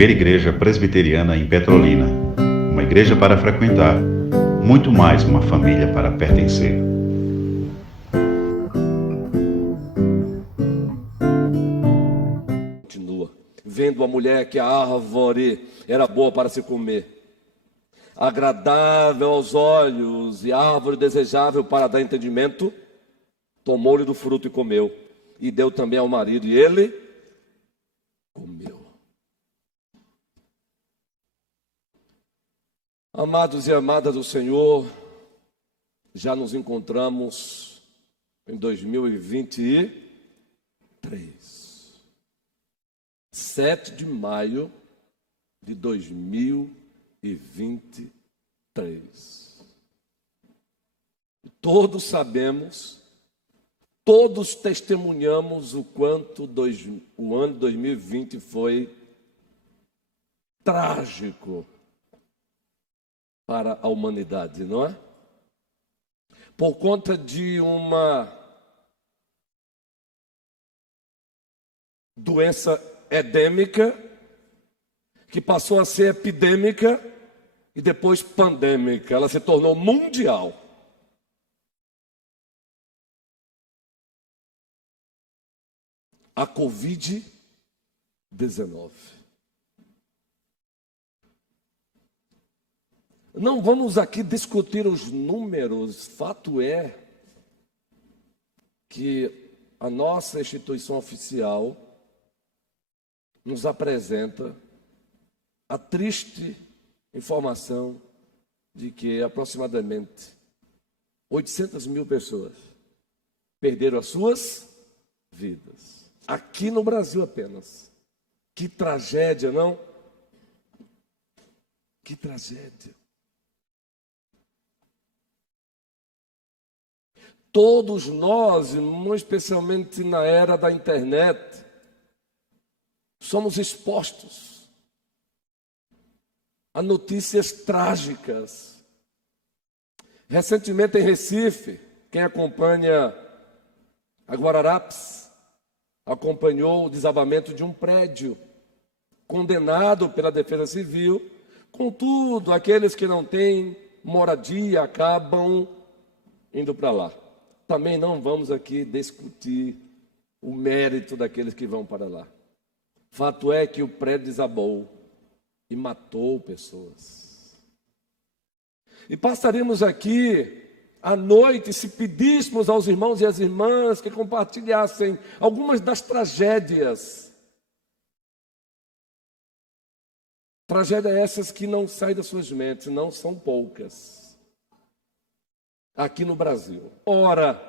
primeira igreja presbiteriana em Petrolina. Uma igreja para frequentar, muito mais uma família para pertencer. Continua. Vendo a mulher que a árvore era boa para se comer, agradável aos olhos e árvore desejável para dar entendimento, tomou-lhe do fruto e comeu, e deu também ao marido, e ele comeu. Amados e amadas do Senhor, já nos encontramos em 2023, 7 de maio de 2023. Todos sabemos, todos testemunhamos o quanto o ano 2020 foi trágico para a humanidade, não é? Por conta de uma doença endêmica que passou a ser epidêmica e depois pandêmica. Ela se tornou mundial. A Covid-19. Não vamos aqui discutir os números. Fato é que a nossa instituição oficial nos apresenta a triste informação de que aproximadamente 800 mil pessoas perderam as suas vidas. Aqui no Brasil apenas. Que tragédia, não? Que tragédia. Todos nós, especialmente na era da internet, somos expostos a notícias trágicas. Recentemente em Recife, quem acompanha a Guararapes, acompanhou o desabamento de um prédio, condenado pela Defesa Civil. Contudo, aqueles que não têm moradia acabam indo para lá. Também não vamos aqui discutir o mérito daqueles que vão para lá. Fato é que o prédio desabou e matou pessoas. E passaríamos aqui à noite se pedíssemos aos irmãos e às irmãs que compartilhassem algumas das tragédias. Tragédias essas que não saem das suas mentes, não são poucas. Aqui no Brasil. Ora,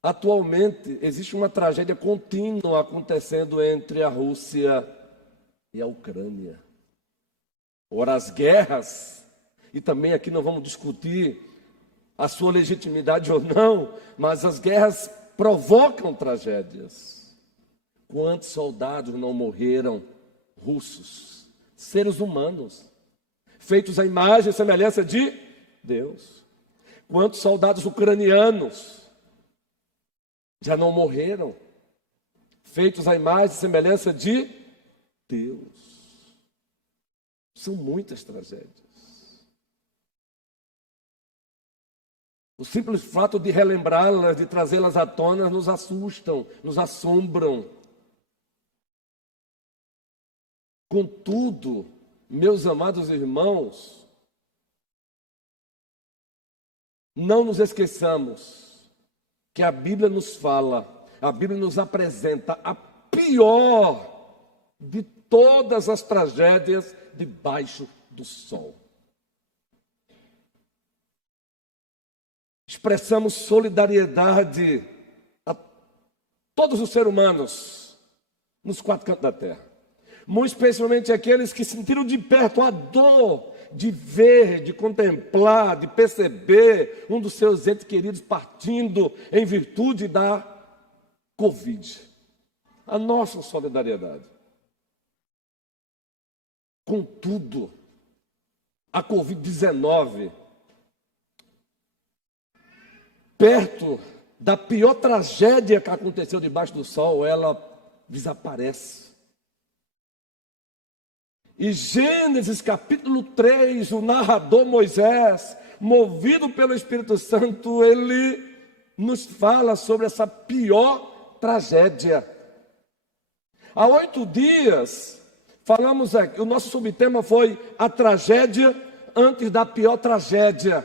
atualmente existe uma tragédia contínua acontecendo entre a Rússia e a Ucrânia. Ora, as guerras, e também aqui não vamos discutir a sua legitimidade ou não, mas as guerras provocam tragédias. Quantos soldados não morreram, russos, seres humanos, feitos à imagem e semelhança de Deus? Quantos soldados ucranianos já não morreram, feitos à imagem e semelhança de Deus? São muitas tragédias. O simples fato de relembrá-las, de trazê-las à tona, nos assustam, nos assombram. Contudo, meus amados irmãos, não nos esqueçamos que a Bíblia nos fala, a Bíblia nos apresenta a pior de todas as tragédias debaixo do sol. Expressamos solidariedade a todos os seres humanos nos 4 cantos da terra. Muito especialmente aqueles que sentiram de perto a dor de ver, de contemplar, de perceber um dos seus entes queridos partindo em virtude da Covid. A nossa solidariedade. Contudo, a Covid-19, perto da pior tragédia que aconteceu debaixo do sol, ela desaparece. E Gênesis capítulo 3, o narrador Moisés, movido pelo Espírito Santo, ele nos fala sobre essa pior tragédia. Há 8 dias, falamos aqui, o nosso subtema foi a tragédia antes da pior tragédia,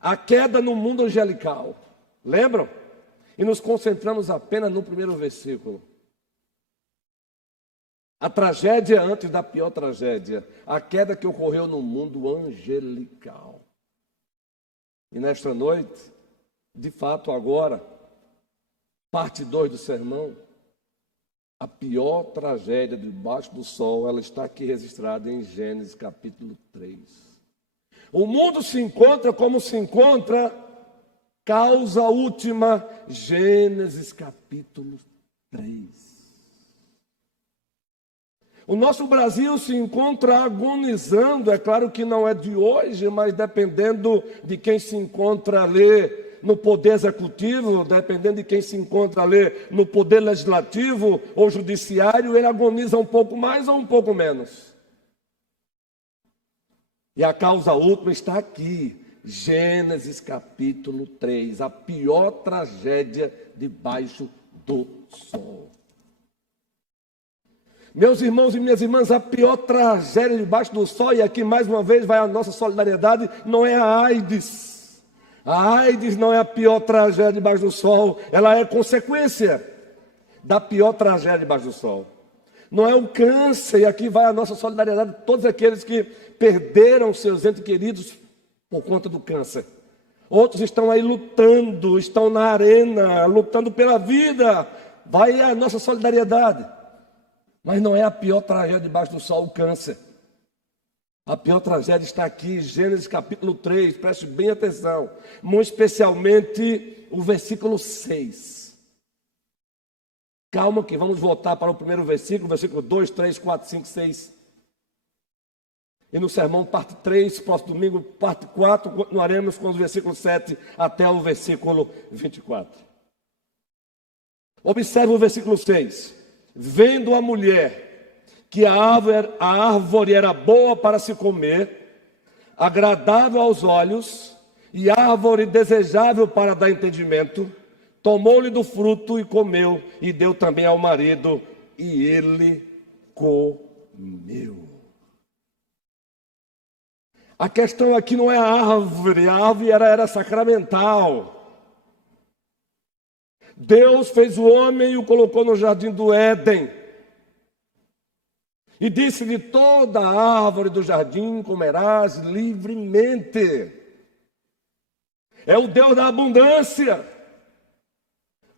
a queda no mundo angelical. Lembram? E nos concentramos apenas no primeiro versículo. A tragédia antes da pior tragédia, a queda que ocorreu no mundo angelical. E nesta noite, de fato agora, parte 2 do sermão, a pior tragédia debaixo do sol, ela está aqui registrada em Gênesis capítulo 3. O mundo se encontra como se encontra, causa última, Gênesis capítulo 3. O nosso Brasil se encontra agonizando, é claro que não é de hoje, mas dependendo de quem se encontra ali no poder executivo, dependendo de quem se encontra ali no poder legislativo ou judiciário, ele agoniza um pouco mais ou um pouco menos. E a causa última está aqui, Gênesis capítulo 3, a pior tragédia debaixo do sol. Meus irmãos e minhas irmãs, a pior tragédia debaixo do sol, e aqui mais uma vez vai a nossa solidariedade, não é a AIDS. A AIDS não é a pior tragédia debaixo do sol, ela é consequência da pior tragédia debaixo do sol. Não é o câncer, e aqui vai a nossa solidariedade de todos aqueles que perderam seus entes queridos por conta do câncer. Outros estão aí lutando, estão na arena, lutando pela vida, vai a nossa solidariedade. Mas não é a pior tragédia debaixo do sol, o câncer. A pior tragédia está aqui, Gênesis capítulo 3, preste bem atenção, muito especialmente o versículo 6. Calma que vamos voltar para o primeiro versículo 2, 3, 4, 5, 6. E no sermão parte 3, próximo domingo, parte 4, continuaremos com os versículos 7 até o versículo 24. Observe o versículo 6. Vendo a mulher que a árvore era boa para se comer, agradável aos olhos, e árvore desejável para dar entendimento, tomou-lhe do fruto e comeu, e deu também ao marido, e ele comeu. A questão aqui não é a árvore era sacramental. Deus fez o homem e o colocou no jardim do Éden. E disse: de toda a árvore do jardim comerás livremente. É o Deus da abundância.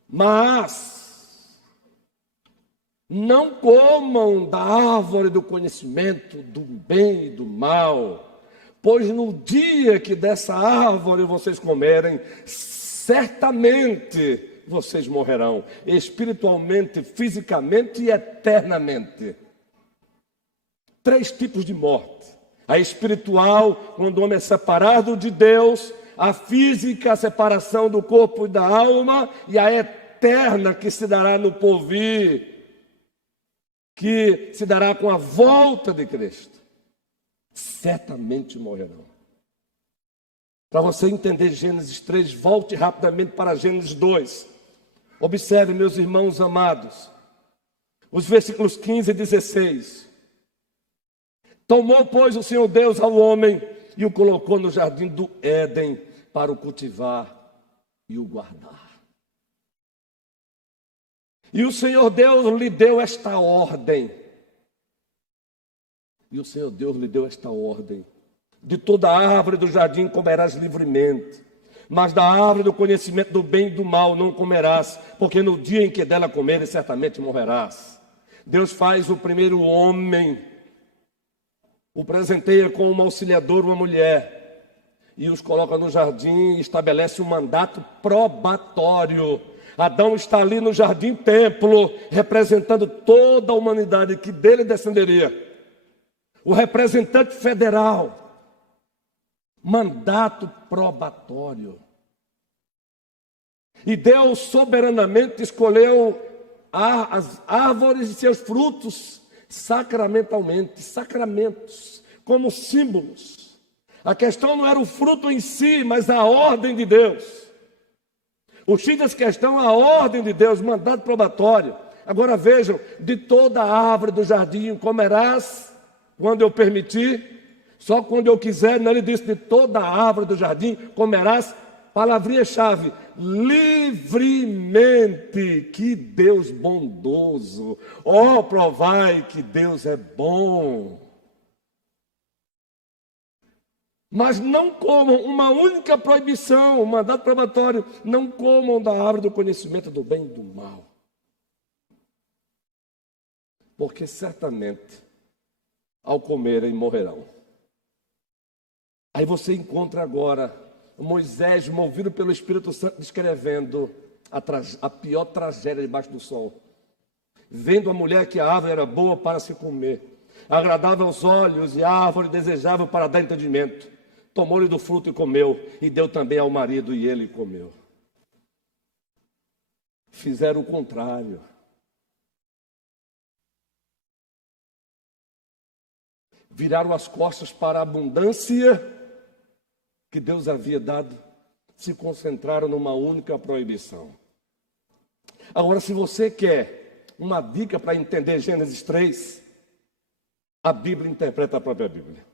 Mas não comam da árvore do conhecimento do bem e do mal, pois no dia que dessa árvore vocês comerem, certamente vocês morrerão, espiritualmente, fisicamente e eternamente. 3 tipos de morte: a espiritual, quando o homem é separado de Deus; a física, a separação do corpo e da alma; e a eterna, que se dará no porvir, que se dará com a volta de Cristo. Certamente morrerão. Para você entender Gênesis 3, volte rapidamente para Gênesis 2. Observe, meus irmãos amados, os versículos 15 e 16. Tomou, pois, o Senhor Deus ao homem e o colocou no jardim do Éden para o cultivar e o guardar. E o Senhor Deus lhe deu esta ordem. De toda árvore do jardim comerás livremente, mas da árvore do conhecimento do bem e do mal não comerás, porque no dia em que dela comeres, certamente morrerás. Deus faz o primeiro homem, o presenteia com uma auxiliadora, uma mulher, e os coloca no jardim e estabelece um mandato probatório. Adão está ali no jardim-templo, representando toda a humanidade que dele descenderia. O representante federal. Mandato probatório. E Deus soberanamente escolheu as árvores e seus frutos, sacramentalmente, sacramentos, como símbolos. A questão não era o fruto em si, mas a ordem de Deus. O X da questão é a ordem de Deus, mandado probatório. Agora vejam, de toda a árvore do jardim comerás, quando eu permitir, só quando eu quiser. Não, ele disse, de toda a árvore do jardim comerás, palavrinha-chave, livremente. Que Deus bondoso! Oh, provai que Deus é bom. Mas não comam, uma única proibição, um mandato probatório, não comam da árvore do conhecimento do bem e do mal. Porque certamente, ao comerem, morrerão. Aí você encontra agora Moisés, movido pelo Espírito Santo, descrevendo a pior tragédia debaixo do sol. Vendo a mulher que a árvore era boa para se comer, agradável aos olhos e a árvore desejável para dar entendimento. Tomou-lhe do fruto e comeu, e deu também ao marido e ele comeu. Fizeram o contrário. Viraram as costas para a abundância que Deus havia dado, se concentraram numa única proibição. Agora, se você quer uma dica para entender Gênesis 3, a Bíblia interpreta a própria Bíblia.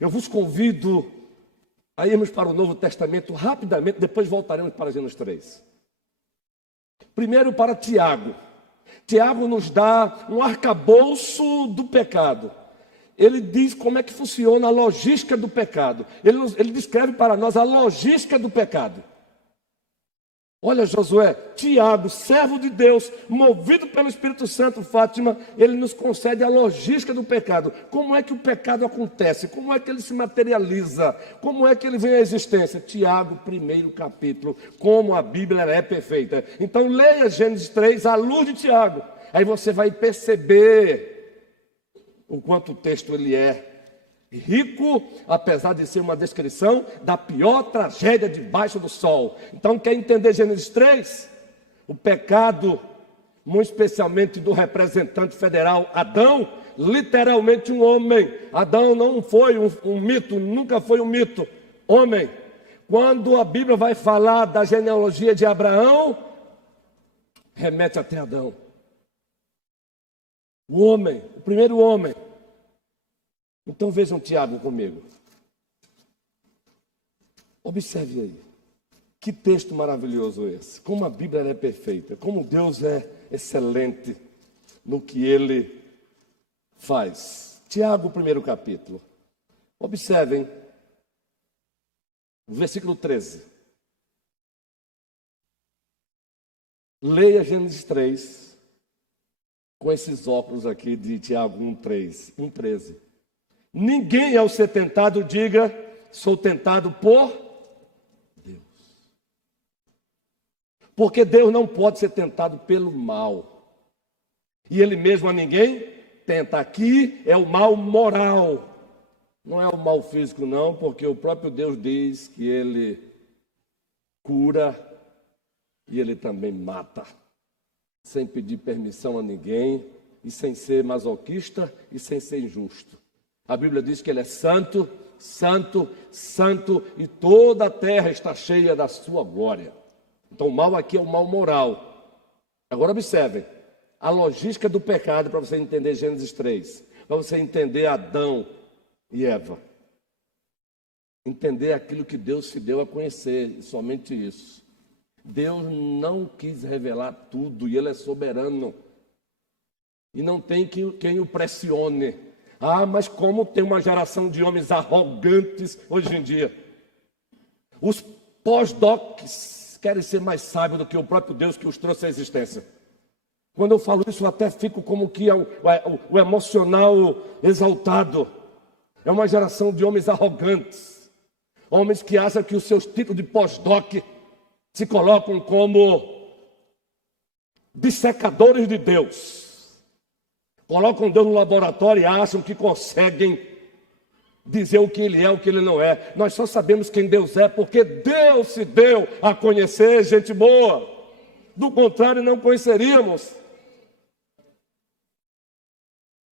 Eu vos convido a irmos para o Novo Testamento rapidamente, depois voltaremos para Gênesis 3. Primeiro para Tiago. Tiago nos dá um arcabouço do pecado. Ele diz como é que funciona a logística do pecado. Ele descreve para nós a logística do pecado. Olha, Josué, Tiago, servo de Deus, movido pelo Espírito Santo, Fátima, ele nos concede a logística do pecado. Como é que o pecado acontece? Como é que ele se materializa? Como é que ele vem à existência? Tiago, primeiro capítulo, como a Bíblia é perfeita. Então leia Gênesis 3 à luz de Tiago. Aí você vai perceber o quanto o texto ele é rico, apesar de ser uma descrição da pior tragédia debaixo do sol. Então, quer entender Gênesis 3? O pecado, muito especialmente do representante federal Adão, literalmente um homem. Adão não foi um mito, nunca foi um mito. Homem. Quando a Bíblia vai falar da genealogia de Abraão, remete até Adão. O homem, o primeiro homem. Então vejam Tiago comigo. Observe aí. Que texto maravilhoso esse. Como a Bíblia é perfeita. Como Deus é excelente no que Ele faz. Tiago, primeiro capítulo. Observem. Versículo 13. Leia Gênesis 3. Com esses óculos aqui de Tiago 1:13. Ninguém ao ser tentado diga, sou tentado por Deus. Porque Deus não pode ser tentado pelo mal. E Ele mesmo a ninguém tenta. Aqui é o mal moral. Não é o mal físico não, porque o próprio Deus diz que Ele cura e Ele também mata. Sem pedir permissão a ninguém e sem ser masoquista e sem ser injusto. A Bíblia diz que Ele é santo, santo, santo, e toda a terra está cheia da sua glória. Então o mal aqui é o mal moral. Agora observem, a logística do pecado para você entender Gênesis 3, para você entender Adão e Eva. Entender aquilo que Deus se deu a conhecer, e somente isso. Deus não quis revelar tudo, e Ele é soberano. E não tem quem o pressione. Ah, mas como tem uma geração de homens arrogantes hoje em dia. Os pós-docs querem ser mais sábios do que o próprio Deus que os trouxe à existência. Quando eu falo isso, eu até fico como que o emocional exaltado. É uma geração de homens arrogantes. Homens que acham que os seus títulos de pós-doc se colocam como dissecadores de Deus. Colocam Deus no laboratório e acham que conseguem dizer o que Ele é, o que Ele não é. Nós só sabemos quem Deus é porque Deus se deu a conhecer, gente boa. Do contrário, não conheceríamos.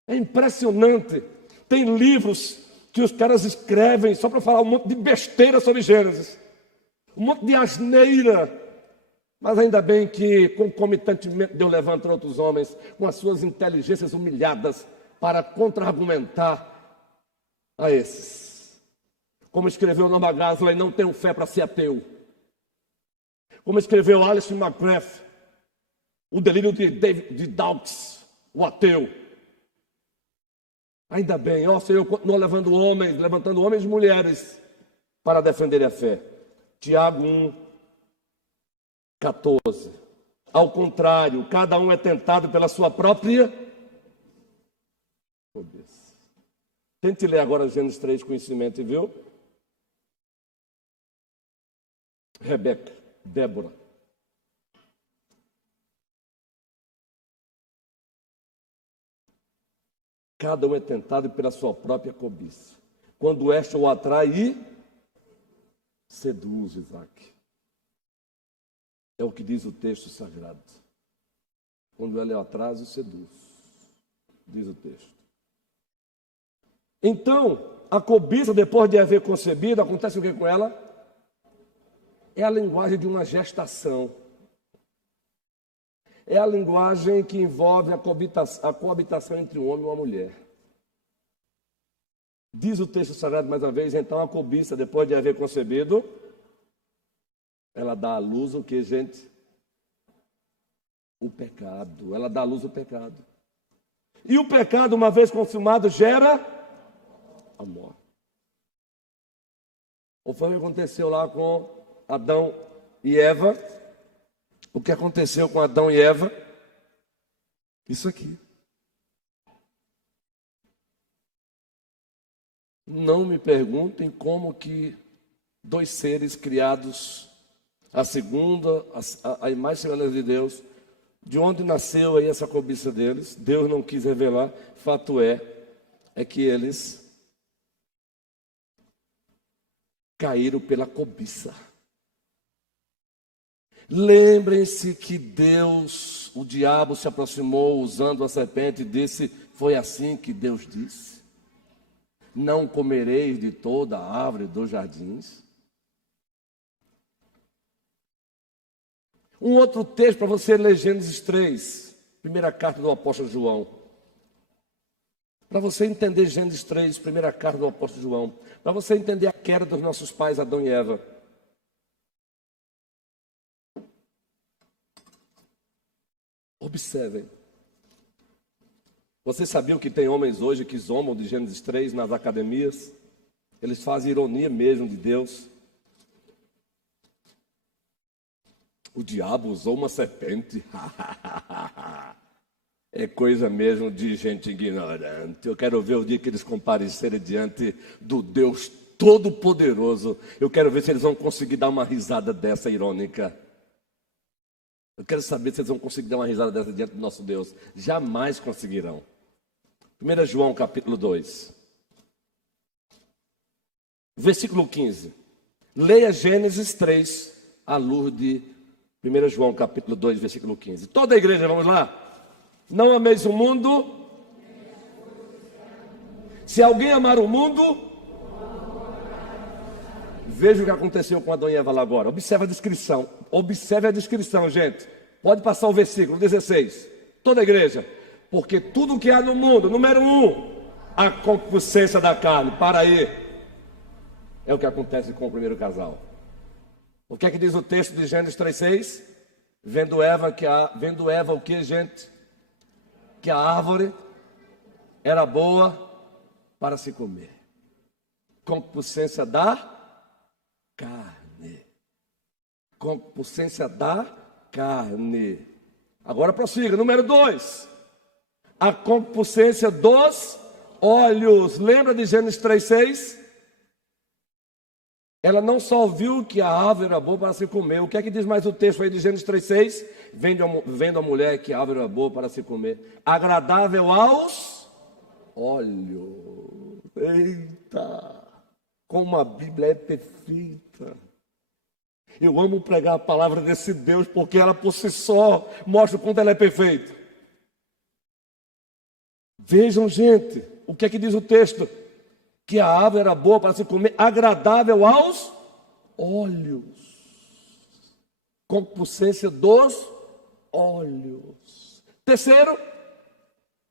É impressionante. Tem livros que os caras escrevem só para falar um monte de besteira sobre Gênesis. Um monte de asneira. Mas ainda bem que, concomitantemente, Deus levanta outros homens com as suas inteligências humilhadas para contra-argumentar a esses. Como escreveu Norma Gasley, não tenho fé para ser ateu. Como escreveu Alice McGrath, o delírio de Dawkins, o ateu. Ainda bem, ó Senhor, continua levantando homens e mulheres para defender a fé. Tiago 1:14. Ao contrário, cada um é tentado pela sua própria cabeça. Tente ler agora Gênesis 3, conhecimento, viu? Rebeca, Débora. Cada um é tentado pela sua própria cobiça. Quando esta o atrai e seduz, Isaac. É o que diz o texto sagrado. Quando ela o atrai e seduz, diz o texto. Então, a cobiça, depois de haver concebido, acontece o que com ela? É a linguagem de uma gestação. É a linguagem que envolve a coabitação entre um homem e uma mulher. Diz o texto sagrado mais uma vez, então a cobiça, depois de haver concebido, ela dá à luz o que, gente? O pecado. Ela dá à luz o pecado. E o pecado, uma vez consumado, gera a morte. O que aconteceu lá com Adão e Eva? O que aconteceu com Adão e Eva? Isso aqui. Não me perguntem como que dois seres criados a imagem e semelhança de Deus, de onde nasceu aí essa cobiça deles? Deus não quis revelar. Fato é que eles caíram pela cobiça. Lembrem-se que Deus, o diabo se aproximou usando a serpente e disse, foi assim que Deus disse, não comereis de toda a árvore dos jardins. Um outro texto para você ler Gênesis 3, primeira carta do apóstolo João. Para você entender Gênesis 3, primeira carta do apóstolo João. Para você entender a queda dos nossos pais Adão e Eva. Observem. Você sabia que tem homens hoje que zombam de Gênesis 3 nas academias? Eles fazem ironia mesmo de Deus. O diabo usou uma serpente. É coisa mesmo de gente ignorante. Eu quero ver o dia que eles comparecerem diante do Deus Todo-Poderoso. Eu quero ver se eles vão conseguir dar uma risada dessa irônica. Eu quero saber se eles vão conseguir dar uma risada dessa diante do nosso Deus. Jamais conseguirão. 1 João capítulo 2. Versículo 15. Leia Gênesis 3 à luz de 1 João capítulo 2, versículo 15. Toda a igreja, vamos lá? Não ameis o mundo. Se alguém amar o mundo, veja o que aconteceu com Adão e Eva lá agora. Observe a descrição. Observe a descrição, gente. Pode passar o versículo 16. Toda a igreja. Porque tudo que há no mundo, número 1, a concupiscência da carne. Para aí. É o que acontece com o primeiro casal. O que é que diz o texto de Gênesis 3:6? Vendo Eva o que, gente? Que a árvore era boa para se comer. Concupiscência da carne. Concupiscência da carne. Agora prossiga, número 2. A concupiscência dos olhos. Lembra de Gênesis 3:6? Ela não só viu que a árvore era boa para se comer. O que é que diz mais o texto aí de Gênesis 3:6? Vendo a mulher que a árvore era boa para se comer. Agradável aos olhos. Eita! Como a Bíblia é perfeita. Eu amo pregar a palavra desse Deus, porque ela por si só mostra o quanto ela é perfeita. Vejam, gente, o que é que diz o texto? Que a árvore era boa para se comer, agradável aos olhos. Concupiscência dos olhos. Terceiro,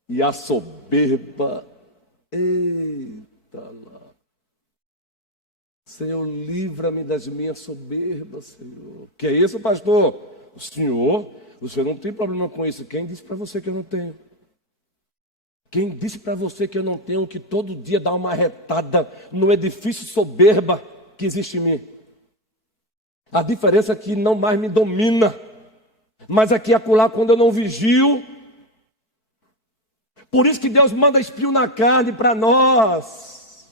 e a soberba. Eita lá. Senhor, livra-me das minhas soberbas, Senhor. Que é isso, pastor? O senhor não tem problema com isso. Quem disse para você que eu não tenho? Quem disse para você que eu não tenho que todo dia dar uma retada no edifício soberba que existe em mim? A diferença é que não mais me domina, mas aqui e acolá quando eu não vigio. Por isso que Deus manda espinho na carne para nós.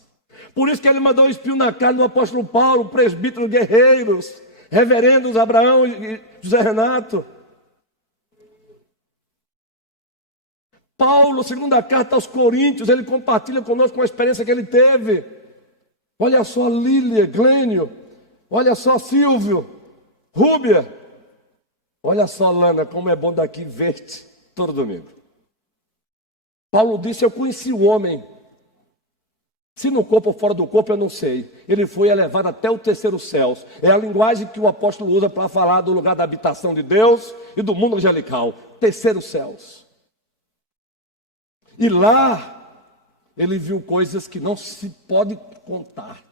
Por isso que Ele mandou espinho na carne no apóstolo Paulo, presbítero, guerreiros, reverendos Abraão e José Renato. Paulo, segunda carta aos Coríntios, ele compartilha conosco uma experiência que ele teve. Olha só Lília, Glênio, olha só Silvio, Rúbia, olha só Lana, como é bom daqui ver-te todo domingo. Paulo disse, eu conheci o homem, se no corpo ou fora do corpo eu não sei, ele foi elevado até o terceiro céu. É a linguagem que o apóstolo usa para falar do lugar da habitação de Deus e do mundo angelical, terceiro céus. E lá, ele viu coisas que não se pode contar.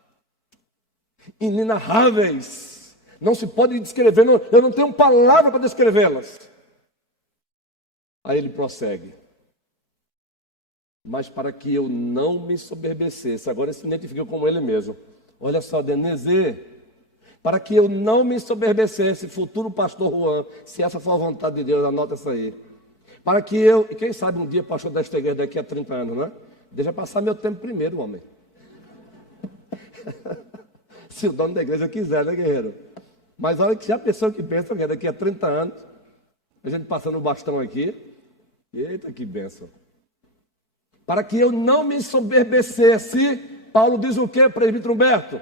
Inenarráveis. Não se pode descrever. Eu não tenho palavra para descrevê-las. Aí ele prossegue. Mas para que eu não me soberbecesse. Agora ele se identifica como ele mesmo. Olha só, Denise. Para que eu não me soberbecesse, futuro pastor Juan, se essa for a vontade de Deus, anota isso aí. Para que eu, e quem sabe um dia pastor desta igreja daqui a 30 anos, né? Deixa passar meu tempo primeiro, homem. Se o dono da igreja quiser, né, guerreiro? Mas olha que já a pessoa que pensa que daqui a 30 anos, a gente passando o bastão aqui, eita que bênção. Para que eu não me soberbecesse, Paulo diz o que, presbítero Humberto?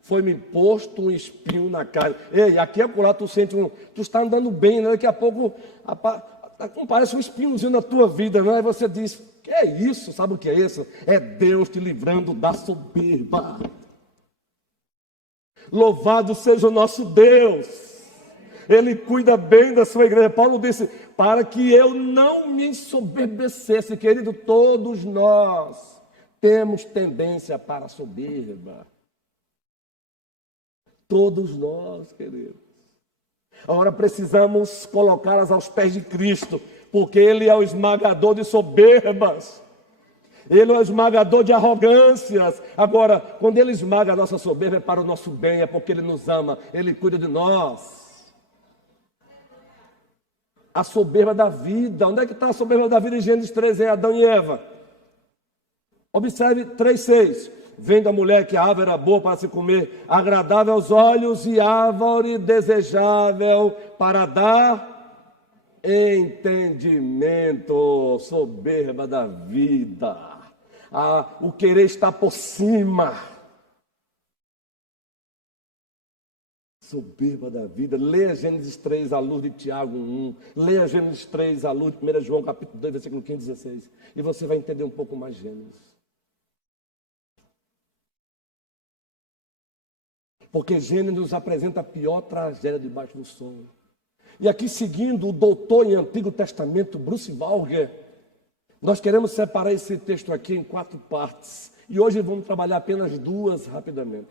Foi-me posto um espinho na carne. Ei, aqui e acolá tu sente tu está andando bem, né? Daqui a pouco parece um espinhozinho na tua vida, não é? Você diz, que é isso? Sabe o que é isso? É Deus te livrando da soberba. Louvado seja o nosso Deus. Ele cuida bem da sua igreja. Paulo disse, para que eu não me ensoberbecesse, querido, todos nós temos tendência para a soberba. Todos nós, querido. Agora precisamos colocá-las aos pés de Cristo, porque Ele é o esmagador de soberbas. Ele é o esmagador de arrogâncias. Agora, quando Ele esmaga a nossa soberba, é para o nosso bem, é porque Ele nos ama, Ele cuida de nós. A soberba da vida. Onde é que está a soberba da vida em Gênesis 3? É Adão e Eva. Observe 3,6. Vendo a mulher que a árvore era boa para se comer, agradável aos olhos e árvore desejável para dar entendimento, soberba da vida. O querer está por cima. Soberba da vida. Leia Gênesis 3 à luz de Tiago 1. Leia Gênesis 3 à luz de 1 João capítulo 2, versículo 15 e 16. E você vai entender um pouco mais Gênesis. Porque Gênesis nos apresenta a pior tragédia debaixo do sol. E aqui, seguindo o doutor em Antigo Testamento, Bruce Walger, nós queremos separar esse texto aqui em 4 partes. E hoje vamos trabalhar apenas 2 rapidamente.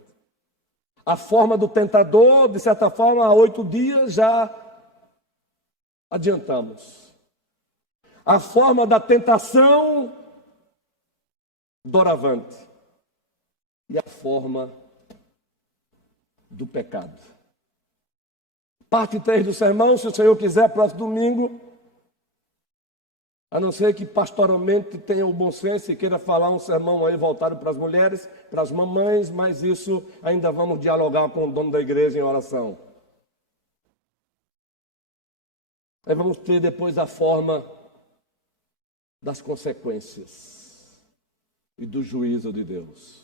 A forma do tentador, de certa forma, há 8 dias já adiantamos. A forma da tentação, doravante. E a forma do pecado. Parte 3 do sermão, se o Senhor quiser, próximo domingo, a não ser que pastoralmente tenha o bom senso e queira falar um sermão aí voltado para as mulheres, para as mamães, mas isso ainda vamos dialogar com o dono da igreja em oração. Aí vamos ter depois a forma das consequências e do juízo de Deus.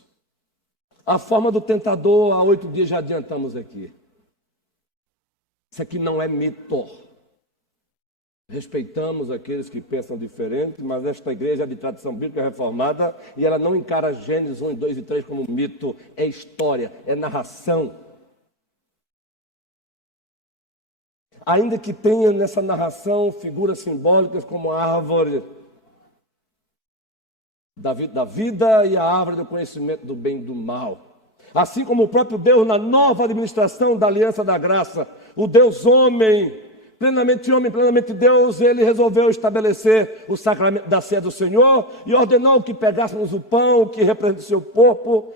A forma do tentador, há 8 dias já adiantamos aqui. Isso aqui não é mito. Respeitamos aqueles que pensam diferente, mas esta igreja é de tradição bíblica reformada e ela não encara Gênesis 1, 2 e 3 como mito, é história, é narração. Ainda que tenha nessa narração figuras simbólicas como a árvore da vida e a árvore do conhecimento do bem e do mal. Assim como o próprio Deus, na nova administração da aliança da graça, o Deus homem, plenamente Deus, ele resolveu estabelecer o sacramento da ceia do Senhor e ordenou que pegássemos o pão que representa o seu corpo,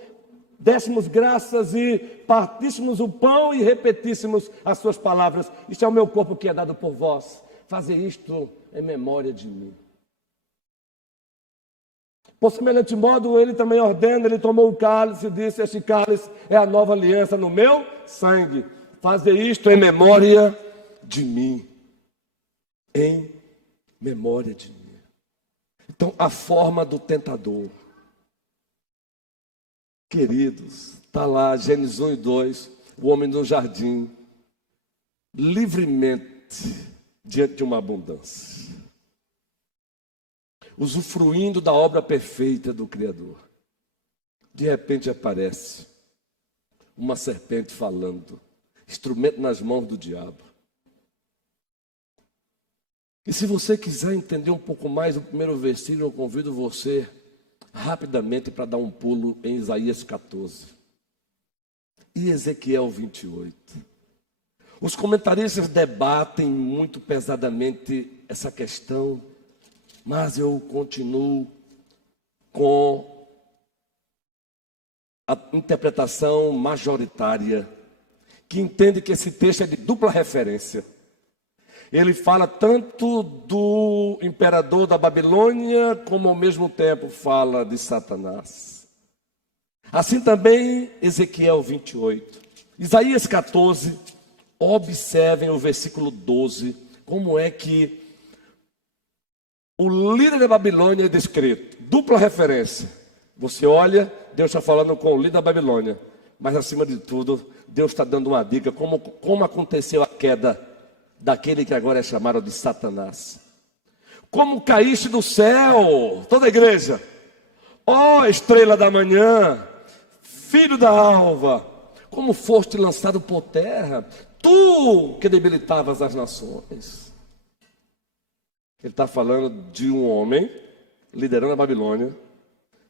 dessemos graças e partíssemos o pão e repetíssemos as suas palavras. Isto é o meu corpo que é dado por vós. Fazer isto em memória de mim. Por semelhante modo, ele também ordena, ele tomou o cálice e disse, este cálice é a nova aliança no meu sangue. Fazer isto em memória de mim. Em memória de mim. Então, a forma do tentador. Queridos, está lá, Gênesis 1 e 2, o homem no jardim, livremente, diante de uma abundância, usufruindo da obra perfeita do Criador. De repente aparece uma serpente falando, instrumento nas mãos do diabo. E se você quiser entender um pouco mais o primeiro versículo, eu convido você rapidamente para dar um pulo em Isaías 14 e Ezequiel 28. Os comentaristas debatem muito pesadamente essa questão, mas eu continuo com a interpretação majoritária, que entende que esse texto é de dupla referência. Ele fala tanto do imperador da Babilônia, como ao mesmo tempo fala de Satanás. Assim também Ezequiel 28. Isaías 14, observem o versículo 12, como é que o líder da Babilônia é descrito. Dupla referência. Você olha, Deus está falando com o líder da Babilônia, mas acima de tudo, Deus está dando uma dica, como aconteceu a queda daquele que agora é chamado de Satanás. Como caíste do céu, toda a igreja, ó estrela da manhã, filho da alva, como foste lançado por terra, tu que debilitavas as nações. Ele está falando de um homem liderando a Babilônia,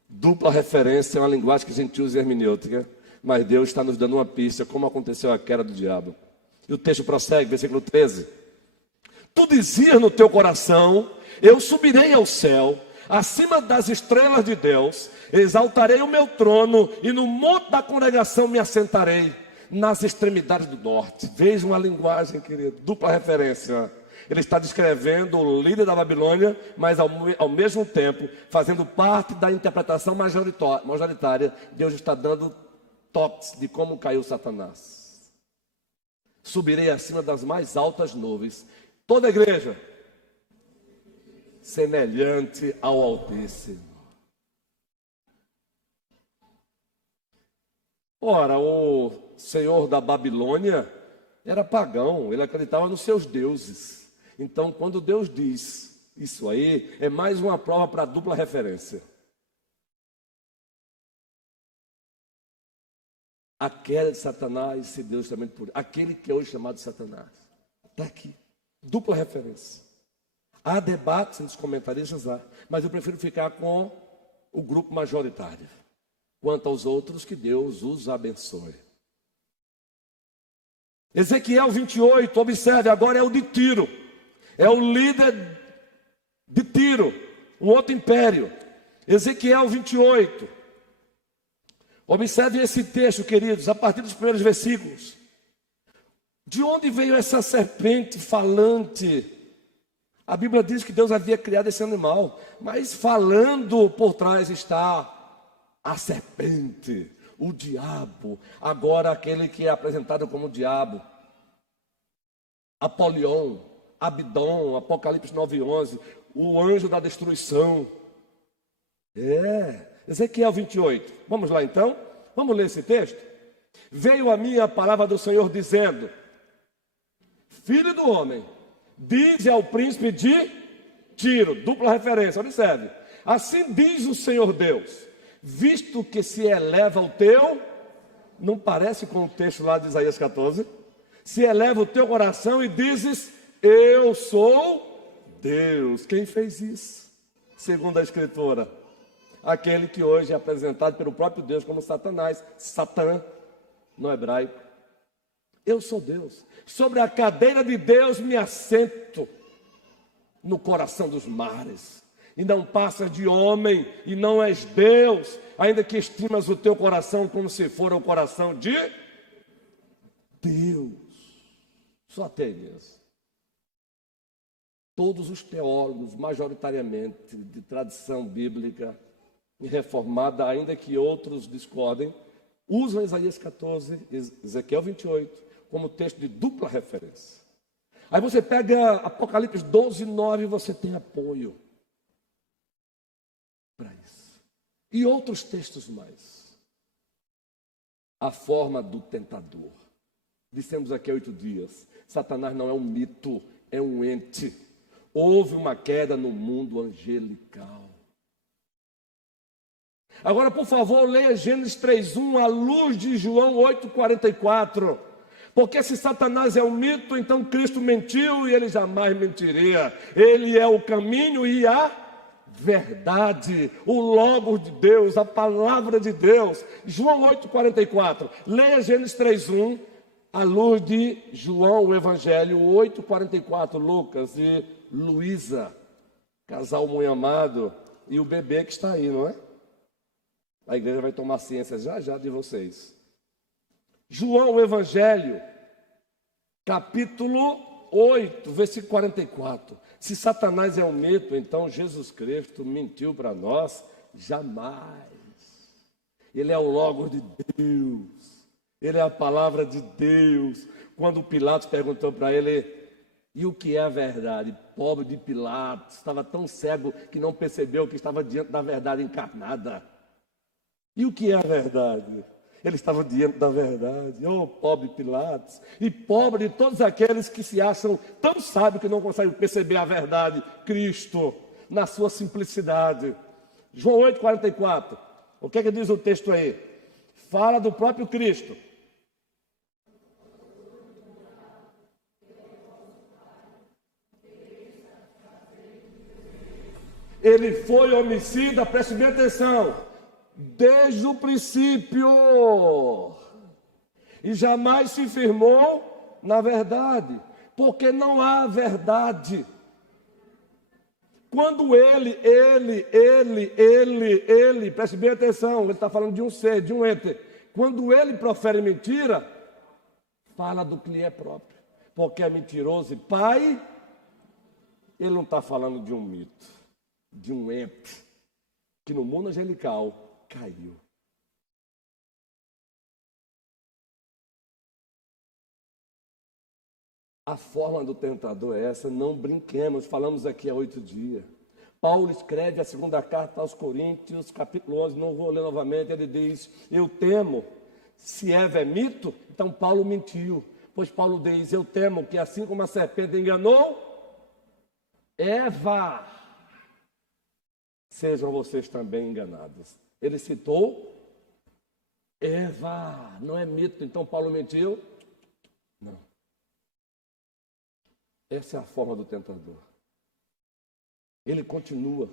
dupla referência, é uma linguagem que a gente usa em hermenêutica, mas Deus está nos dando uma pista, como aconteceu a queda do diabo. E o texto prossegue, versículo 13. Tu dizias no teu coração, eu subirei ao céu, acima das estrelas de Deus, exaltarei o meu trono e no monte da congregação me assentarei, nas extremidades do norte. Veja uma linguagem, querido, dupla referência. Ele está descrevendo o líder da Babilônia, mas ao mesmo tempo, fazendo parte da interpretação majoritária, Deus está dando toques de como caiu Satanás. Subirei acima das mais altas nuvens. Toda a igreja, semelhante ao Altíssimo. Ora, o senhor da Babilônia era pagão, ele acreditava nos seus deuses. Então, quando Deus diz isso aí, é mais uma prova para a dupla referência. A queda de Satanás se deu justamente por aquele que é hoje chamado de Satanás. Está aqui. Dupla referência. Há debates entre os comentaristas lá, mas eu prefiro ficar com o grupo majoritário. Quanto aos outros, que Deus os abençoe. Ezequiel 28, observe, agora é o de Tiro. É o líder de Tiro, um outro império. Ezequiel 28. Observe esse texto, queridos, a partir dos primeiros versículos. De onde veio essa serpente falante? A Bíblia diz que Deus havia criado esse animal, mas falando por trás está a serpente, o diabo. Agora aquele que é apresentado como diabo. Apolion, Abidom, Apocalipse 9:11, o anjo da destruição. Ezequiel 28. Vamos lá então? Vamos ler esse texto? Veio a mim a palavra do Senhor dizendo: Filho do homem, dize ao príncipe de Tiro, dupla referência, observe. Assim diz o Senhor Deus, visto que se eleva o teu, não parece com o texto lá de Isaías 14? Se eleva o teu coração e dizes, eu sou Deus. Quem fez isso? Segundo a Escritura, aquele que hoje é apresentado pelo próprio Deus como Satanás, Satã, no hebraico. Eu sou Deus. Sobre a cadeira de Deus me assento no coração dos mares. E não passas de homem, e não és Deus, ainda que estimas o teu coração como se for o coração de Deus. Só tem isso. Todos os teólogos, majoritariamente de tradição bíblica e reformada, ainda que outros discordem, usam Isaías 14, Ezequiel 28, como texto de dupla referência. Aí você pega Apocalipse 12, 9 e você tem apoio para isso. E outros textos mais. A forma do tentador. Dissemos aqui há 8 dias, Satanás não é um mito, é um ente. Houve uma queda no mundo angelical. Agora, por favor, leia Gênesis 3:1 à luz de João 8:44. Porque se Satanás é um mito, então Cristo mentiu e ele jamais mentiria. Ele é o caminho e a verdade, o Logos de Deus, a palavra de Deus. João 8:44. Leia Gênesis 3:1 à luz de João, o Evangelho 8:44. Lucas e Luísa, casal muito amado, e o bebê que está aí, não é? A igreja vai tomar ciência já já de vocês. João, o Evangelho, capítulo 8, versículo 44. Se Satanás é um mito, então Jesus Cristo mentiu para nós? Jamais. Ele é o Logos de Deus. Ele é a palavra de Deus. Quando Pilatos perguntou para ele, e o que é a verdade? Pobre de Pilatos, estava tão cego que não percebeu que estava diante da verdade encarnada. E o que é a verdade? Ele estava diante da verdade. Oh, pobre Pilatos. E pobre de todos aqueles que se acham tão sábios que não conseguem perceber a verdade. Cristo, na sua simplicidade. João 8:44. O que é que diz o texto aí? Fala do próprio Cristo. Ele foi homicida, preste bem atenção, desde o princípio, e jamais se firmou na verdade, porque não há verdade. Quando ele, preste bem atenção, ele está falando de um ser, de um ente. Quando ele profere mentira, fala do que lhe é próprio, porque é mentiroso e pai. Ele não está falando de um mito, de um ente, que no mundo angelical caiu. A forma do tentador é essa, não brinquemos, falamos aqui há 8 dias. Paulo escreve a segunda carta aos Coríntios, capítulo 11, não vou ler novamente, ele diz, eu temo, se Eva é mito, então Paulo mentiu. Pois Paulo diz, eu temo que assim como a serpente enganou Eva, sejam vocês também enganados. Ele citou Eva, não é mito, então Paulo mentiu? Não. Essa é a forma do tentador. Ele continua.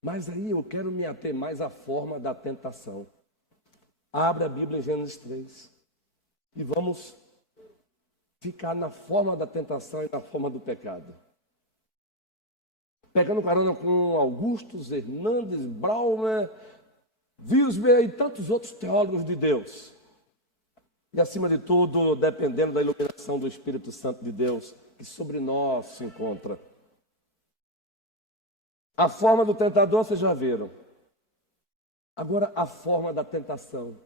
Mas aí eu quero me ater mais à forma da tentação. Abre a Bíblia em Gênesis 3. E vamos ficar na forma da tentação e na forma do pecado. Pegando carona com Augustus, Hernandes, Braumer, Wilsberg e tantos outros teólogos de Deus. E acima de tudo, dependendo da iluminação do Espírito Santo de Deus, que sobre nós se encontra. A forma do tentador, vocês já viram. Agora, a forma da tentação.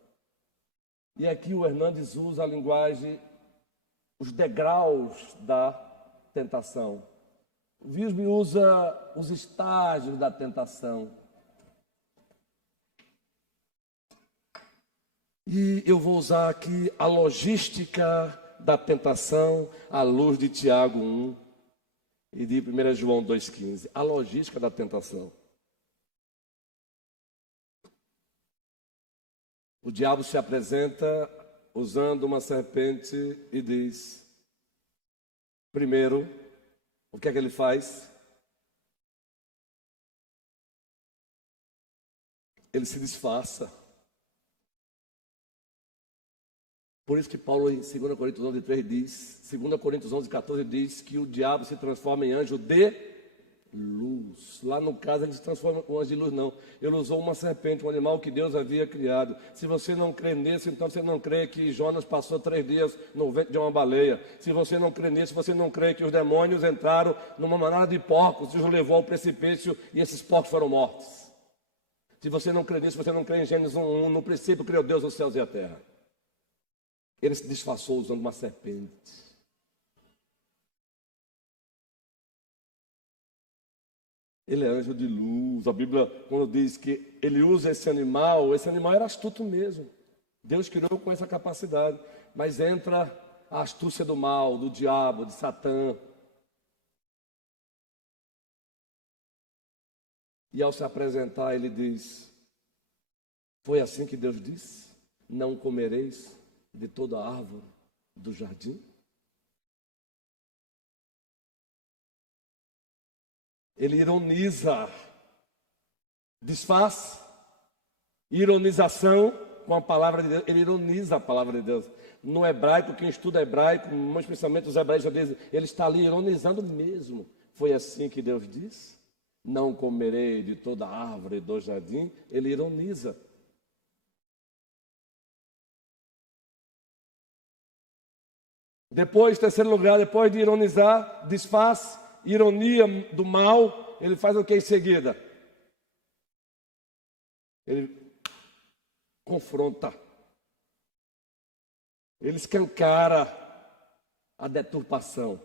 E aqui o Hernandes usa a linguagem, os degraus da tentação. O Wilsberg usa os estágios da tentação. E eu vou usar aqui a logística da tentação à luz de Tiago 1. e de 1 João 2,15. A logística da tentação. O diabo se apresenta usando uma serpente e diz: primeiro, o que é que ele faz? Ele se disfarça. Por isso que Paulo em 2 Coríntios 11:3 diz, 2 Coríntios 11:14 diz que o diabo se transforma em anjo de luz. Lá no caso ele se transforma em anjo de luz, não. Ele usou uma serpente, um animal que Deus havia criado. Se você não crê nisso, então você não crê que Jonas passou 3 dias no ventre de uma baleia. Se você não crê nisso, você não crê que os demônios entraram numa manada de porcos e os levou ao precipício e esses porcos foram mortos. Se você não crê nisso, você não crê em Gênesis 1:1. No princípio criou Deus os céus e a terra. Ele se disfarçou usando uma serpente. Ele é anjo de luz. A Bíblia, quando diz que ele usa esse animal era astuto mesmo. Deus criou com essa capacidade. Mas entra a astúcia do mal, do diabo, de Satã. E ao se apresentar, ele diz: foi assim que Deus disse: não comereis de toda a árvore do jardim? Ele ironiza, disfarce, ironização com a palavra de Deus. Ele ironiza a palavra de Deus. No hebraico, quem estuda hebraico, mais principalmente os hebreus já dizem, ele está ali ironizando mesmo. Foi assim que Deus disse: não comerei de toda a árvore do jardim. Ele ironiza. Depois, terceiro lugar, depois de ironizar, disfarce, ironia do mal, ele faz o que em seguida? Ele confronta. Ele escancara a deturpação.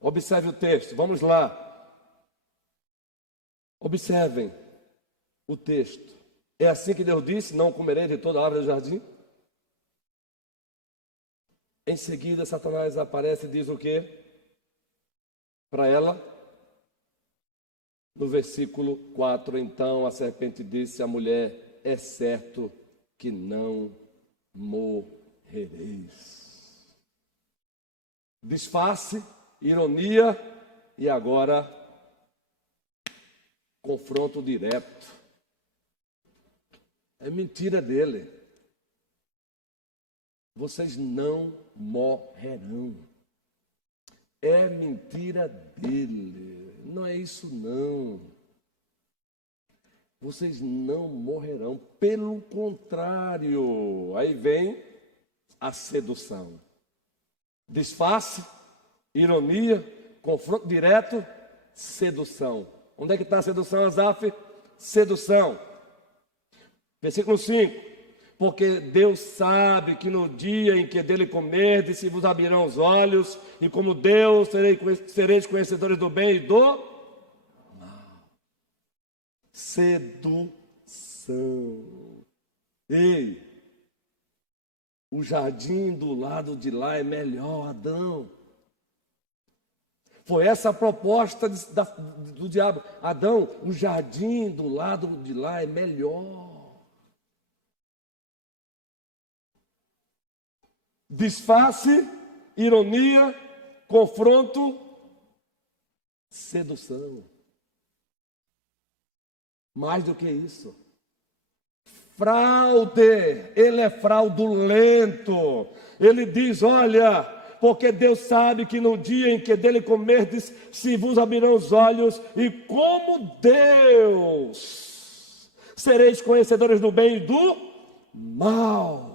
Observe o texto, vamos lá. Observem o texto. É assim que Deus disse: não comerei de toda a árvore do jardim? Em seguida, Satanás aparece e diz o quê? Para ela, no versículo 4, então a serpente disse à mulher: é certo que não morrereis. Disfarce, ironia e agora confronto direto. É mentira dele. Vocês não morrerão. É mentira dele. Não é isso não. Vocês não morrerão. Pelo contrário. Aí vem a sedução. Disfarce, ironia, confronto direto, sedução. Onde é que está a sedução, Asaf? Sedução. Versículo 5. Porque Deus sabe que no dia em que dele comerdes, se vos abrirão os olhos, e como Deus sereis conhecedores do bem e do mal. Sedução. Ei, o jardim do lado de lá é melhor, Adão. Foi essa a proposta do diabo. Adão, o jardim do lado de lá é melhor. Disfarce, ironia, confronto, sedução. Mais do que isso. Fraude, ele é fraudulento. Ele diz: olha, porque Deus sabe que no dia em que dele comerdes, se vos abrirão os olhos, e como Deus, sereis conhecedores do bem e do mal.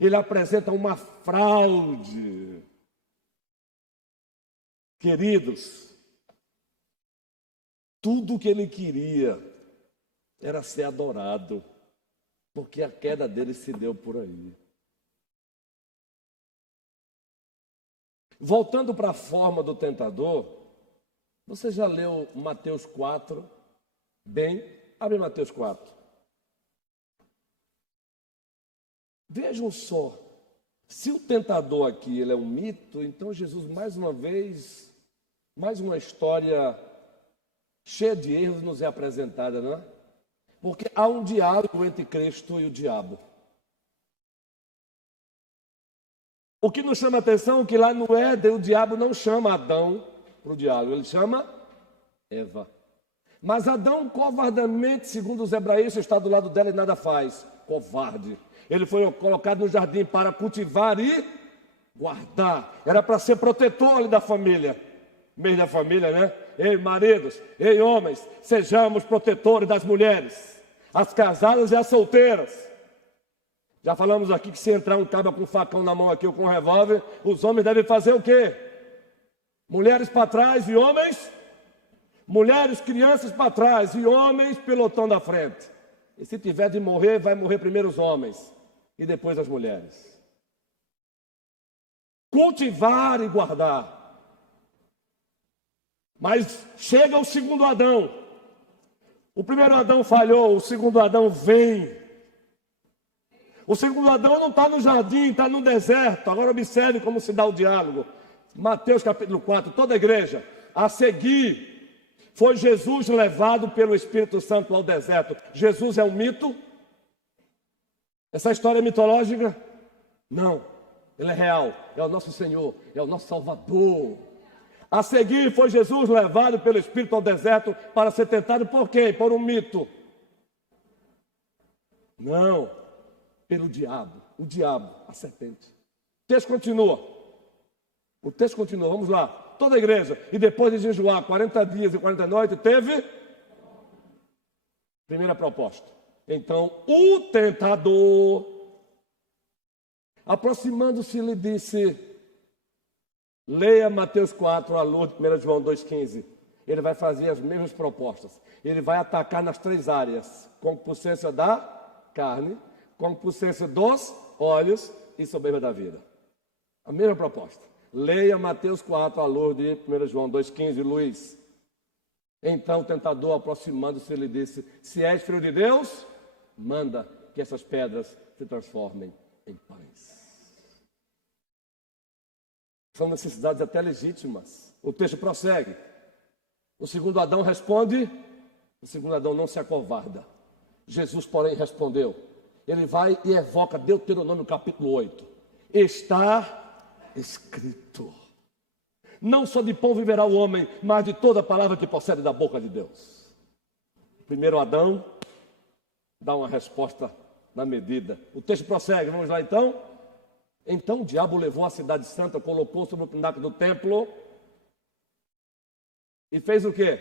Ele apresenta uma fraude. Queridos, tudo o que ele queria era ser adorado, porque a queda dele se deu por aí. Voltando para a forma do tentador, você já leu Mateus 4? Bem, abre Mateus 4. Vejam só, se o tentador aqui ele é um mito, então Jesus mais uma vez Mais uma história cheia de erros nos é apresentada, não é? Porque há um diálogo entre Cristo e o diabo. O que nos chama a atenção é que lá no Éden o diabo não chama Adão para o diálogo, ele chama Eva. Mas Adão, covardemente, segundo os hebraístas, está do lado dela e nada faz. Covarde. Ele foi colocado no jardim para cultivar e guardar. Era para ser protetor ali da família. Meio da família, né? Ei, maridos, ei, homens, sejamos protetores das mulheres, as casadas e as solteiras. Já falamos aqui que se entrar um cabra com um facão na mão aqui ou com um revólver, os homens devem fazer o quê? Mulheres para trás e homens? Mulheres, crianças para trás e homens, pelotão da frente. E se tiver de morrer, vai morrer primeiro os homens e depois as mulheres. Cultivar e guardar. Mas chega o segundo Adão. O primeiro Adão falhou, o segundo Adão vem. O segundo Adão não está no jardim, está no deserto. Agora observe como se dá o diálogo. Mateus capítulo 4, toda a igreja. A seguir, foi Jesus levado pelo Espírito Santo ao deserto. Jesus é um mito? Essa história é mitológica? Não, ele é real. É o nosso Senhor, é o nosso Salvador. A seguir, foi Jesus levado pelo Espírito ao deserto para ser tentado por quem? Por um mito? Não, pelo diabo. O diabo, a serpente. O texto continua. Vamos lá. Toda a igreja. E depois de jejuar 40 dias e 40 noites, teve primeira proposta. Então, o tentador, aproximando-se, lhe disse: leia Mateus 4, à luz de 1 João 2,15. Ele vai fazer as mesmas propostas. Ele vai atacar nas três áreas: concupiscência da carne, concupiscência dos olhos e soberba da vida. A mesma proposta. Leia Mateus 4, à luz de 1 João 2,15, Luiz. Então o tentador, aproximando-se, lhe disse: se és filho de Deus, manda que essas pedras se transformem em pães. São necessidades até legítimas. O texto prossegue. O segundo Adão responde, o segundo Adão não se acovarda. Jesus, porém, respondeu. Ele vai e evoca Deuteronômio capítulo 8. Está escrito: não só de pão viverá o homem, mas de toda palavra que procede da boca de Deus. Primeiro Adão dá uma resposta na medida. O texto prossegue, vamos lá então. Então o diabo levou a cidade santa, colocou sobre o pináculo do templo e fez o quê?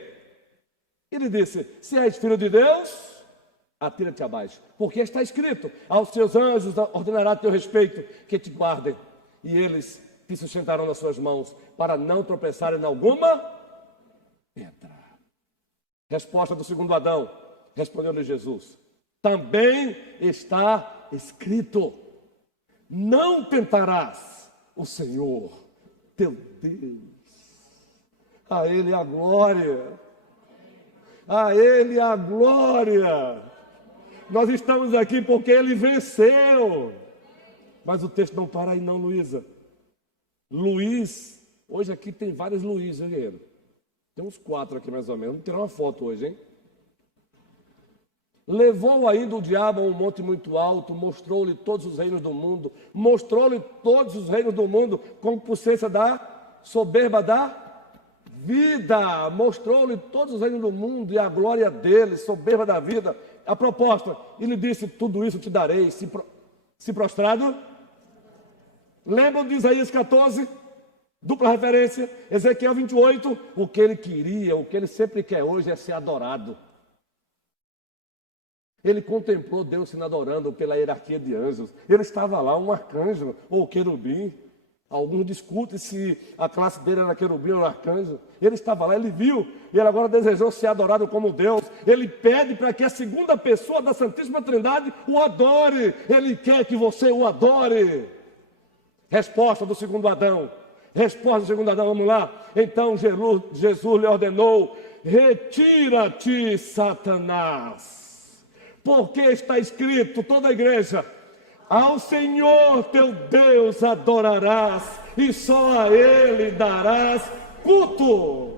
Ele disse: se és filho de Deus, atira-te abaixo, porque está escrito: aos seus anjos ordenará a teu respeito que te guardem, e eles te sustentarão nas suas mãos, para não tropeçarem em alguma pedra. Resposta do segundo Adão. Respondeu-lhe Jesus: também está escrito: não tentarás o Senhor teu Deus. A Ele a glória. A Ele a glória. Nós estamos aqui porque Ele venceu. Mas o texto não para aí não, Luísa. Luiz, hoje aqui tem vários Luiz, hein, guerreiro? Tem uns 4 aqui mais ou menos. Vamos tirar uma foto hoje, hein? Levou ainda o diabo a um monte muito alto, mostrou-lhe todos os reinos do mundo, concupiscência da soberba da vida, mostrou-lhe todos os reinos do mundo e a glória dele, soberba da vida. A proposta, ele disse: tudo isso te darei, se prostrado. Lembram de Isaías 14? Dupla referência. Ezequiel 28, o que ele queria, o que ele sempre quer hoje é ser adorado. Ele contemplou Deus sendo adorando pela hierarquia de anjos. Ele estava lá, um arcanjo ou querubim. Alguns discutem se a classe dele era querubim ou arcanjo. Ele estava lá, ele viu, e ele agora desejou ser adorado como Deus. Ele pede para que a segunda pessoa da Santíssima Trindade o adore. Ele quer que você o adore. Resposta do segundo Adão. Vamos lá. Então Jesus lhe ordenou: retira-te, Satanás. Porque está escrito, toda a igreja: ao Senhor teu Deus adorarás, e só a Ele darás culto.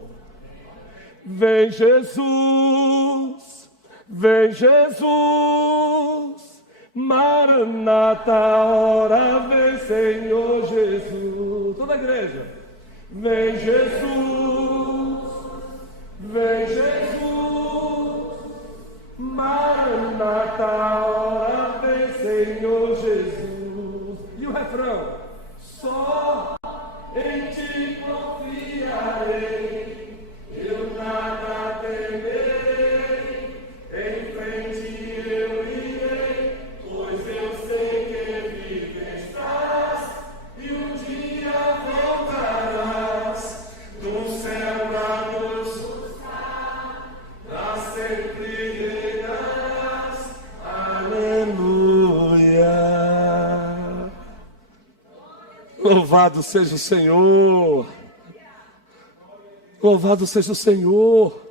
Vem Jesus, vem Jesus, Maranata, hora vem Senhor Jesus. Toda a igreja. Vem Jesus, vem Jesus, Maranata, hora vem Senhor Jesus. E o refrão? Só em ti confiarei, eu nada temerei, em frente eu irei, pois eu sei que vivo estás, e um dia voltarás, do céu a nos buscar, pra sempre reinarás, aleluia. Louvado seja o Senhor. Louvado seja o Senhor.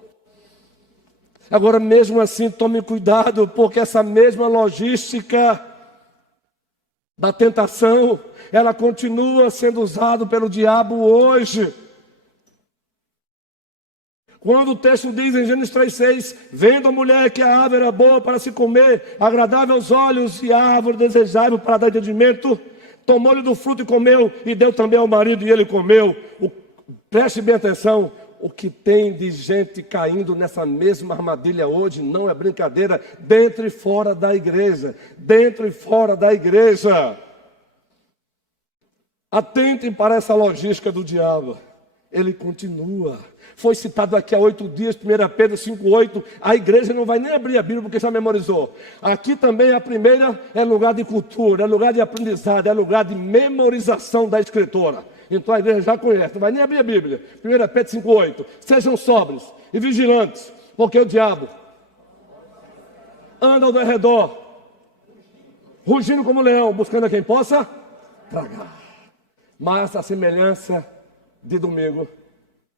Agora, mesmo assim, tome cuidado, porque essa mesma logística da tentação, ela continua sendo usada pelo diabo hoje. Quando o texto diz em Gênesis 3,6, vendo a mulher que a árvore era boa para se comer, agradável aos olhos e a árvore desejável para dar entendimento, tomou-lhe do fruto e comeu, e deu também ao marido e ele comeu. Preste bem atenção, o que tem de gente caindo nessa mesma armadilha hoje não é brincadeira, dentro e fora da igreja, dentro e fora da igreja. Atentem para essa logística do diabo, ele continua. Foi citado aqui há 8 dias, 1 Pedro 5,8, a igreja não vai nem abrir a Bíblia porque já memorizou. Aqui também a primeira é lugar de cultura, é lugar de aprendizado, é lugar de memorização da escritora. Então a igreja já conhece, não vai nem abrir a Bíblia. 1 Pedro 5,8, sejam sóbrios e vigilantes, porque o diabo anda ao redor, rugindo como leão, buscando a quem possa tragar. Mas a semelhança de domingo,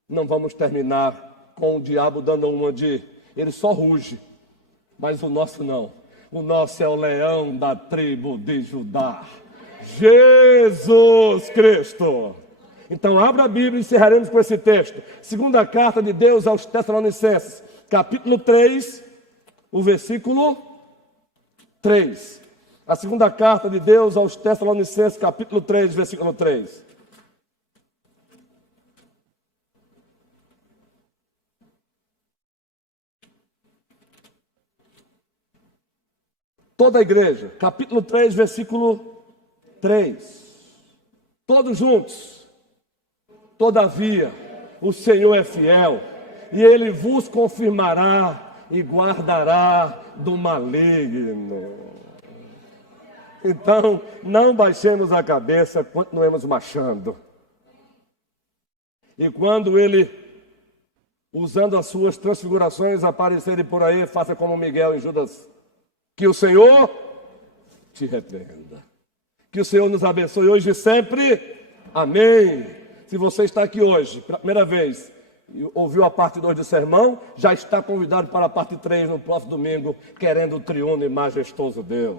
não vamos terminar com o diabo dando uma de... Ele só ruge, mas o nosso não. O nosso é o leão da tribo de Judá. Jesus Cristo. Então abra a Bíblia e encerraremos com esse texto. Segunda carta de Deus aos Tessalonicenses, capítulo 3, o versículo 3. A segunda carta de Deus aos Tessalonicenses, capítulo 3, versículo 3. Toda a igreja, capítulo 3, versículo 3. Todos juntos. Todavia, o Senhor é fiel, e Ele vos confirmará e guardará do maligno. Então, não baixemos a cabeça, continuemos marchando. E quando Ele, usando as suas transfigurações, aparecerem por aí, faça como Miguel e Judas. Que o Senhor te repreenda. Que o Senhor nos abençoe hoje e sempre. Amém. Se você está aqui hoje, pela primeira vez, e ouviu a parte 2 do sermão, já está convidado para a parte 3 no próximo domingo, querendo o triuno e majestoso Deus.